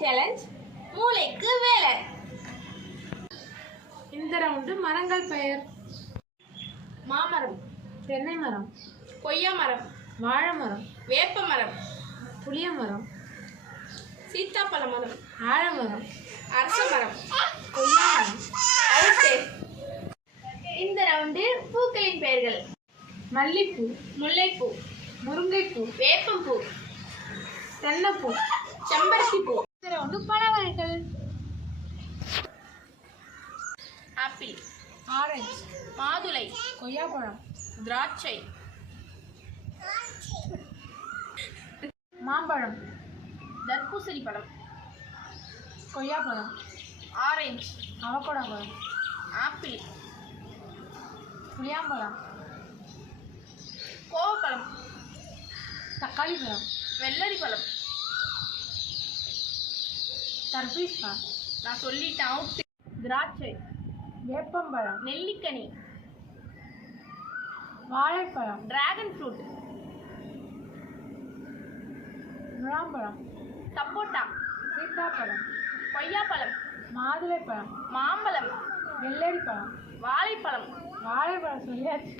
Challenge மூளைக்கு வேலை. இந்த ரவுண்டு மரங்கள் பெயர். மாமரம், தென்னை மரம், கொய்யா மரம், வாழை மரம், வேப்ப மரம், புளிய மரம், சீத்தாப்பழ மரம், ஆலமரம், அரச மரம், கொய்யா மரம். அவுட்டு. இந்த ரவுண்டு பூக்களின் பெயர்கள். மல்லிப்பூ, முல்லைப்பூ, முருங்கைப்பூ, வேப்பம்பூ, தென்னைப்பூ, செம்பருத்தி பூ. இந்த ரவுண்டு பழ வகைகள். ஆப்பிள், ஆரஞ்சு, மாதுளை, கொய்யாப்பழம், திராட்சை, மாம்பழம், தர்பூசணி பழம், கொய்யாப்பழம், ஆரஞ்சு, அவகோடா பழம், ஆப்பிள், புளியாம்பழம், கோவப்பழம், தக்காளி பழம், வெள்ளரி பழம். தர்பீஸ் பழம், நான் சொல்லிட்டேன். அவுட்டு. திராட்சை, வேப்பம்பழம், நெல்லிக்கனி, வாழைப்பழம், டிராகன் ஃப்ரூட், முழாம்பழம், சப்போட்டா, சீத்தாப்பழம், கொய்யாப்பழம், மாதுளைப்பழம், மாம்பழம், வெள்ளரிப்பழம், வாழைப்பழம். வாழைப்பழம் சொல்லியாச்சு.